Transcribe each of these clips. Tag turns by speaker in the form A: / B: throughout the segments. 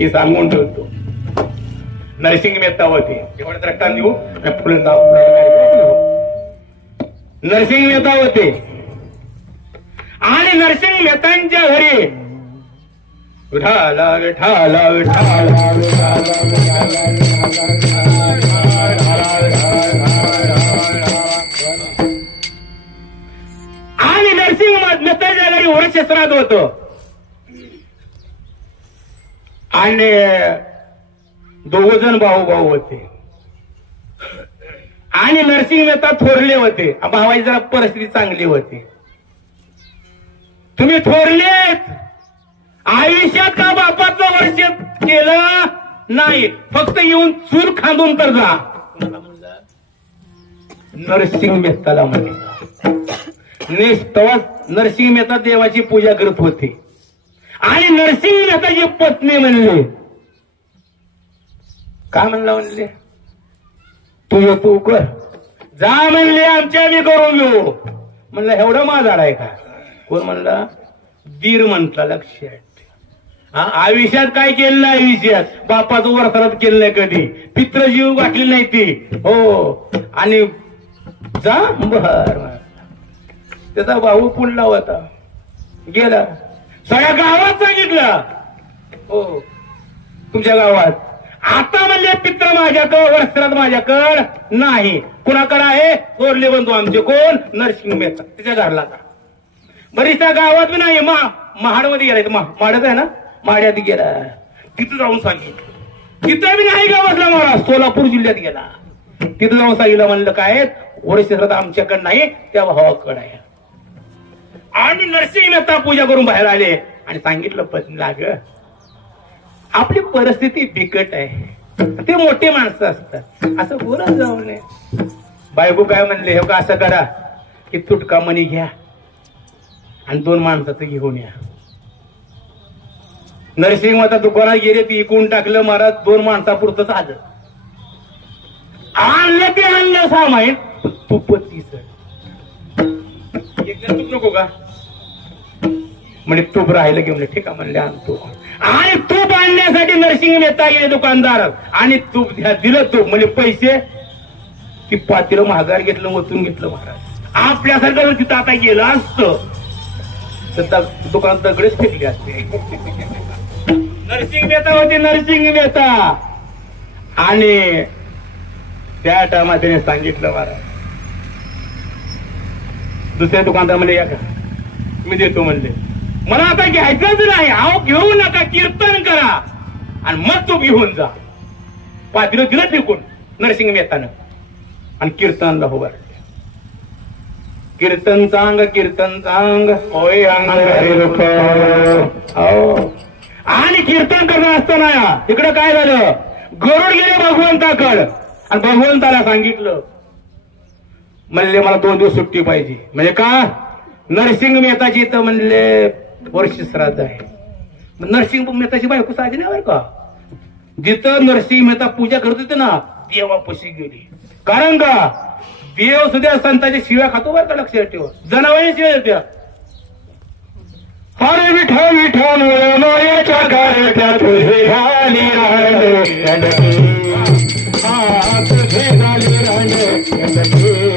A: हे सांगून ठेवतो. नरसिंग मेहता होते. एवढं तर काम देऊ मी नरसिंग मेहता होते. आणि नरसिंग मेहतांच्या घरी विठाला विठाला विठाला विठाला आणि नरसिंह मेहताच्या घरी वरक्षेत्रात होत. आणि दोघ जण भाऊ भाऊ होते. आणि नरसिंह मेहता थोरले होते. भावाची जरा परिस्थिती चांगली होती. तुम्ही थोरलेत. आयुष्यात का बापाचं वर्ष केलं नाही? फक्त येऊन चूल खांदून तर जा. नरसिंह मेहताला म्हणे नेस तेव्हा नरसिंह मेहता देवाची पूजा करत होते. आणि नरसिंहनाथाची पत्नी म्हणले. काय म्हणला म्हणले? तू ये तू कर. जा म्हणले आमच्या मी करून घेऊ. म्हणलं एवढं माझा आहे का? कोण म्हणला? दीर म्हंटला लक्षात हा आयुष्यात काय केलं आयुष्यात? बापाचं वरसरात केलं नाही कधी. पित्र जीव गाठली नाही ती. हो. आणि जा बर. त्याचा भाऊ पुढला होता. गेला. सगळ्या गावात सांगितलं. हो. तुमच्या गावात. आता म्हणजे पित्र माझ्याकडं वस्त्रात माझ्याकड नाही. कुणाकडे आहे? थोरले बंधू आमचे कोण? नरसिंह मेहता. तिच्या घरला का बरीचशा गावात बी नाही मा महाडमध्ये गेलाय मा माडत आहे ना? माड्यात गेला. तिथं जाऊन सांगितलं. तिथं बी नाही का बसला महाराज सोलापूर जिल्ह्यात गेला. तिथं जाऊन सांगितलं म्हणलं काय? ओडिशेत आमच्याकडे नाही त्या भावाकडे आहे. आणि नरसिंह मेहता पूजा करून बाहेर आले आणि सांगितलं पत्नीला ग आपली परिस्थिती बिकट आहे. ते मोठे माणसं असतात. असं बोलत जाऊ नये. बायको काय म्हणले हे का असं करा की तुटका मनी घ्या आणि दोन माणसाचं घेऊन या. नरसिंह माता दुकानात गेले ती इकून टाकलं महाराज दोन माणसापुरतच आलं. आणलं ते आणलं सामाईन. तूप तीस तूप नको का? म्हणे तूप राहिलं घेऊन ये. ठीक आहे म्हणले आणतो आणि तूप आणण्यासाठी नरसिंग मेहता गेले दुकानदार आणि तूप दिलं तूप. म्हणजे पैसे? ती पातीला महागार घेतलं ओतून घेतलं महाराज. आपल्यासारखं तिथं आता गेलं असतं तर दुकान दगडच फेकले असते. नरसिंग मेहता होते नरसिंह मेहता. आणि त्या टायमा त्याने सांगितलं महाराज दुसऱ्या दुकानदार म्हणले या मी देतो म्हणले. मला आता घ्यायचंच नाही. अहो घेऊ नका कीर्तन करा. आणि मग तो घेऊन जा. पातीला दिलं फेकून नरसिंह मेहतानं. आणि कीर्तनला उभारले कीर्तन चांग कीर्तन सांग होय आणि कीर्तन करणार असताना इकडं काय झालं? गरुड गेले भगवंताकड. आणि भगवंताला सांगितलं म्हणले मला दोन दिवस सुट्टी पाहिजे. म्हणजे का? नरसिंह मेहताची तर म्हणले वर्ष श्राद्ध आहे. नरसिंग नरसिंह मेहताची बायको साधी नाही बरं का? जिथं नरसिंह मेहता पूजा करत होते ना देवापाशी गेली. कारण का? देव सुद्धा संतांच्या शिव्या खातो बरं का लक्षात ठेव. जनावरांच्या शिव्या देत्या.
B: हरे विठा विठा मायाच्या गारट्या तुझे झाली तुझे झाली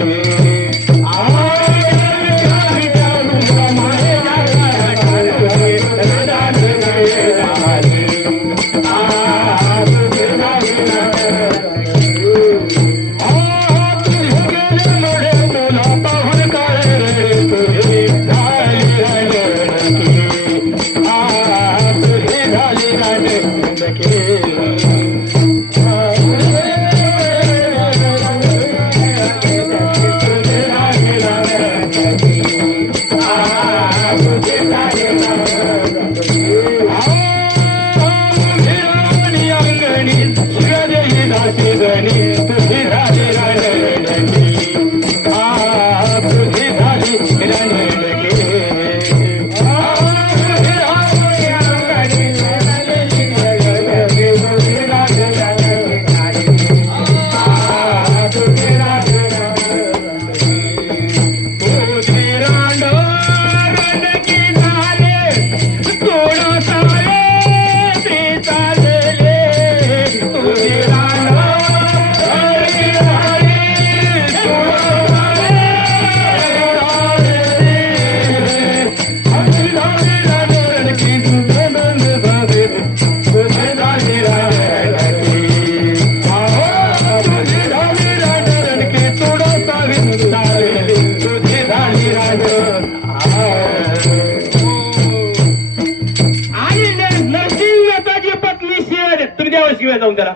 A: जाऊन त्याला.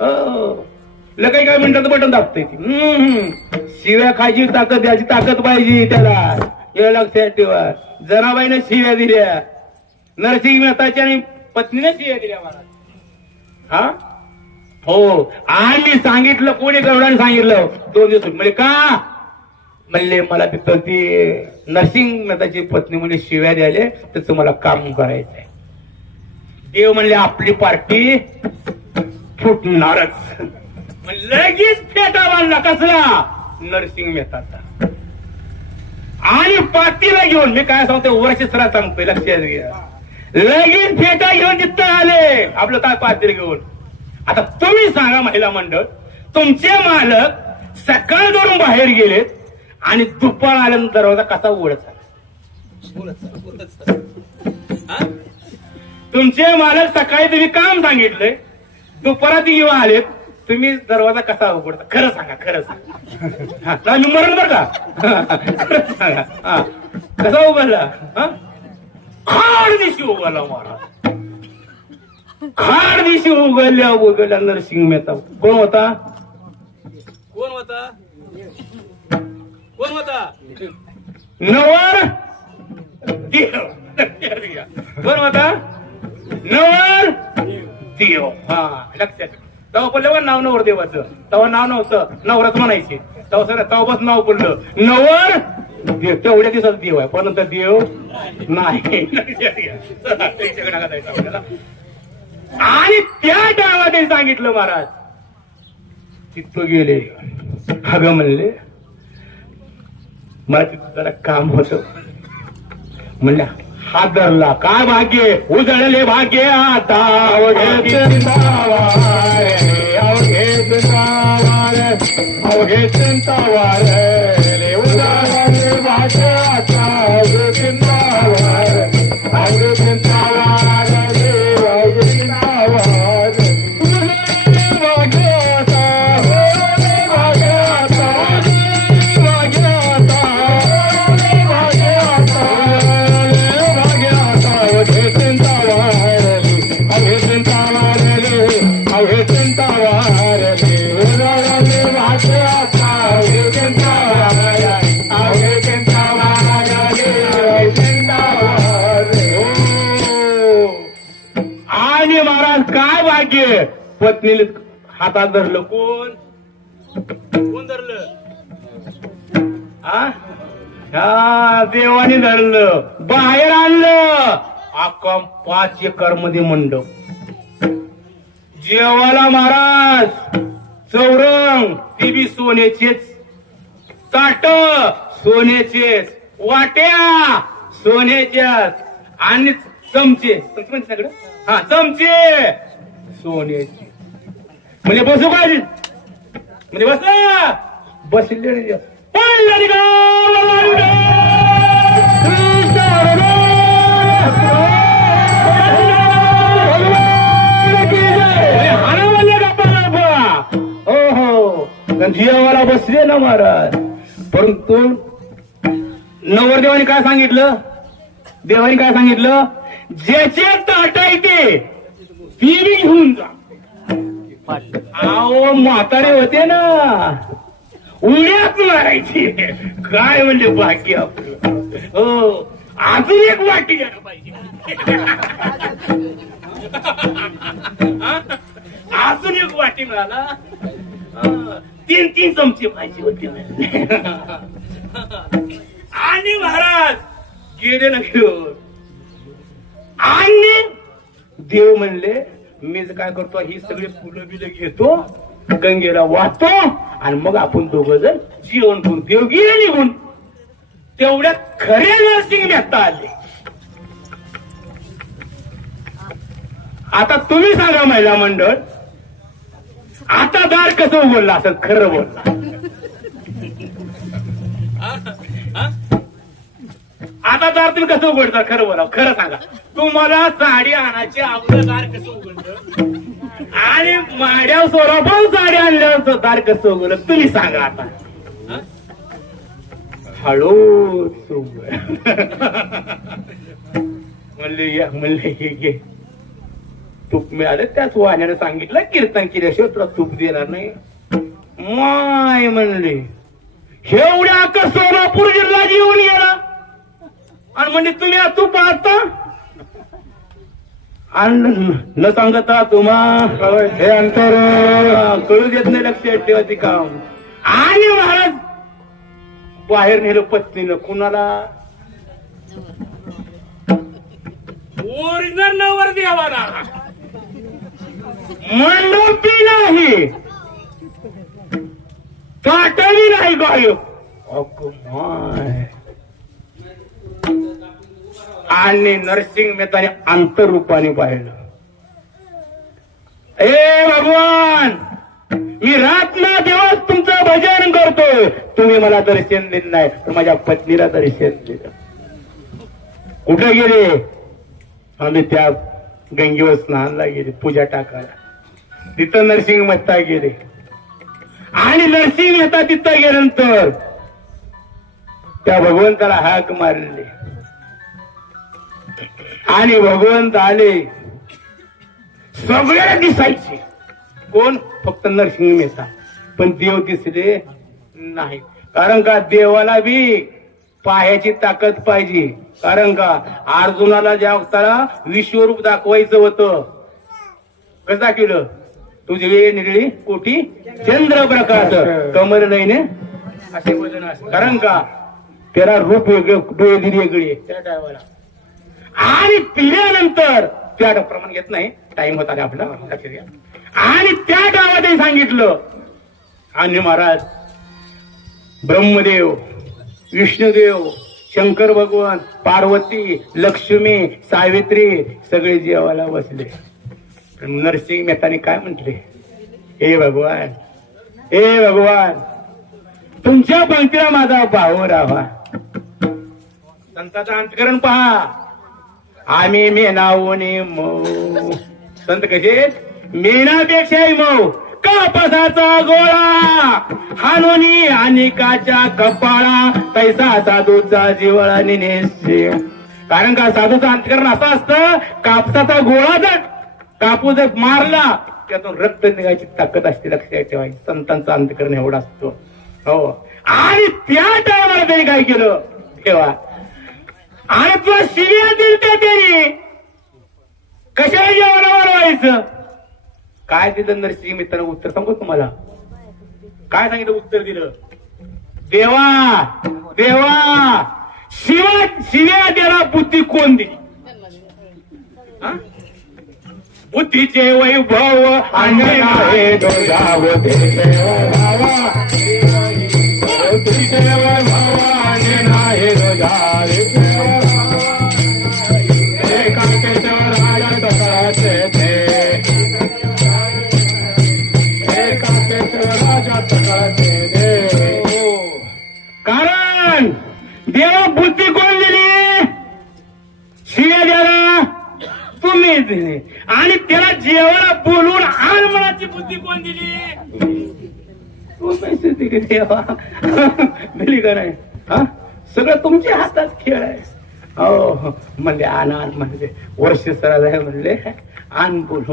A: हो. काही काय म्हणतात बटन दाबते शिव्या खायची ताकद द्यायची ताकद पाहिजे त्याला. हे लक्षात ठेवा. जनाबाईने शिव्या दिल्या. नरसिंह मेहताच्या आणि पत्नीने शिव्या दिल्या मला. हा? हो. आणि सांगितलं कोणी गरुडाने सांगितलं? दोन दिवस म्हणजे का म्हणले मला तिथं ती नरसिंह मेहताची पत्नी म्हणजे शिव्या द्यायले तर तुम्हाला काम करायचंय. देव म्हणले आपली पार्टी फुटणारच. लगेच फेटा बांधला कसला? नरसिंह मेहताचा. आणि पातीला घेऊन मी काय सांगतो वर्ष सरा सांगतोय लक्षात घ्या. लगेच फेटा घेऊन तिथं आले आपलं काय पातील घेऊन. आता तुम्ही सांगा महिला मंडळ तुमचे मालक सकाळ धरून बाहेर गेलेत आणि दुपार आल्यानंतर दरवाजा कसा उघडचा तुमचे मालक सकाळी तुम्ही काम सांगितलंय दुपारात घेऊन आलेत तुम्ही दरवाजा कसा उघडता? खरं सांगा खरं सांगा. हा मी मरण बर का? खरं सांगा हा कसा उघडला? हा? खाड दिवशी उघडला महाराज खाड दिवशी उघडल्या उघडल्या नरसिंह मेहता. कोण होता?
C: कोण होता? कोण होता?
A: नवर? देव कोण होता? नवर? देव हा. लक्षात तेव्हा पडलं नाव नवर देवाचं. तेव्हा नाव नव्हतं नवरच म्हणायचे. तेव्हा सर तेव्हाच नाव पडलं. नवर? देव तेवढ्या दिवसात देव आहे पण नंतर देव नाही. आणि त्या टायमात सांगितलं महाराज तिथं गेले. अगं म्हणले मला तिथं जरा काम होत. म्हणलं हात धरला काय भाग्य? उजळले भाग्य आता.
B: अवघे चिंतावार अवघे चिंतावार अवघे
A: भाग्य हातात धरलं. कोण?
C: कोण धरलं?
A: हा हा, देवाने धरलं. बाहेर आणलं. अख्खा पाच एकरमध्ये मंडप. जेवाला महाराज चौरंग ती बी सोन्याचेच. ताट सोन्याचेच. वाट्या सोन्याच्याच. आणि चमचे. चमचे म्हणजे सगळं? हा चमचे. सोन्याचे. म्हणजे बसू पाहिजे म्हणजे बसा बसले. हो हो. जीवाला बसले ना महाराज. परंतु नवरदेवाने काय सांगितलं? देवाने काय सांगितलं? ज्याचे ताट आहे ते ती बी घेऊन जा. अहो म्हातारे होते ना. उड्याच मारायची. काय म्हणजे भाग्य आपलं. हो अजून एक वाटी घ्यायला पाहिजे. अजून एक वाटी मिळाला. तीन तीन चमचे पाहिजे होते आणि महाराज गेले ना घेऊन. आणि देव म्हणले मी काय करतो ही सगळी फुलं बिलं घेतो गंगेला वाहतो आणि मग आपण दोघ जण जीवन घेऊन देवगिरी निघून तेवढ्यात खरे नरसिंग मेहता आले. आता तुम्ही सांगा महिला मंडळ आता दार कसं बोलला असं खरं बोलला. आता दार तुम्ही कसं उघडता? खरं बोला खरं सांगा. तुम्हाला साडी आणायची आपलं दार कसं उघडलं आणि माड्या सोराबाऊ साडी आणल्यावर दार कसं उघडलं? तुम्ही सांगा आता. हळू म्हणले या म्हणले हे घे. तूप मिळालं त्याच वाण्याने सांगितलं कीर्तन केल्याशिवाय तुला तूप देणार नाही. माय म्हणले एवढ्या अक्का सोलापूर जिल्हा जीवन गेला आणि म्हणजे तुम्ही आता आणि न सांगता तुम्हा
B: हे अंतर
A: कळू देत नाही लक्षात ठेवा ती काम. आणि महाराज बाहेर नेलं पत्नीनं कुणाला?
C: ओरिजिनल नवर देवाला.
A: मंडपी नाही. ताटली नाही गायब अगं माय. आणि नरसिंग मेहताने आंतररूपाने पाहिलं ए भगवान! मी रात्ना दिवस तुमचं भजन करतोय. तुम्ही मला दर्शन दिलं नाही तर माझ्या पत्नीला दर्शन दिलं. कुठे गेले? आम्ही त्या गंगेवर स्नानला गेले पूजा टाकायला. तिथं नरसिंह मेहता गेले. आणि नरसिंह मेहता तिथं गेल्यानंतर त्या भगवंताला हाक मारले. आणि भगवंत आले. सगळे दिसायचे. कोण? फक्त नरसिंह मेहता. पण देव दिसले नाही. कारण का? देवाला बी पायाची ताकद पाहिजे. कारण का? अर्जुनाला ज्या अवतारा विश्वरूप दाखवायचं होतं. कसं दाखवलं? तुझे निरळी कोटी चंद्र प्रकाश. कमर नाही ने? असे वजन कारण का? त्याला रूप वेगळे डोळे दिली वेगळी. त्या टायमाला. आणि पिल्यानंतर त्या प्रमाण घेत नाही टाइम होता रे आपला लक्षात घ्या. आणि त्या गावातही सांगितलं आणि महाराज ब्रह्मदेव विष्णुदेव शंकर भगवान पार्वती लक्ष्मी सावित्री सगळे जेवायला बसले. नरसिंग नरसिंह मेहताने काय म्हटले? हे भगवान हे भगवान तुमच्या पंक्तीला माझा भाव राहा. संताचं अंतकरण पहा. आम्ही मेनावणे मऊ संत कसे? मेनापेक्षाही मऊ. कापसाचा गोळा. हानोनी आणि काच्या कपाळा. तैसा साधूचा जिवळा निनेशे. कारण का? साधूचं अंतकरण असं असतं कापसाचा गोळा जर कापूस जर मारला त्यातून रक्त निघायची ताकद असते लक्षात ठेवायची. संतांचा अंतकरण एवढा असतो. हो. आणि त्या टायमाला त्यांनी काय केलं? ठेवा. आत्मा सिरिया शिव्या दिलत्या त्याने कशाला जेवणावर व्हायचं काय दिलं नरसिंह मित्रांना उत्तर सांगू तुम्हाला? काय सांगितलं उत्तर दिलं? देवा देवा शिवा शिव्या द्याला बुद्धी कोण दिली? बुद्धीचे वैभव आणि
B: नाही
A: दिली आणि त्याला जेवायला बोलून आण मनाची बुद्धी कोण दिली? तू पैसे दिली देवा. दिली का नाही? हा? सगळं तुमच्या हातात खेळ आहे. हो म्हणजे आण आण म्हणजे वर्ष सराला म्हणले आण बोलू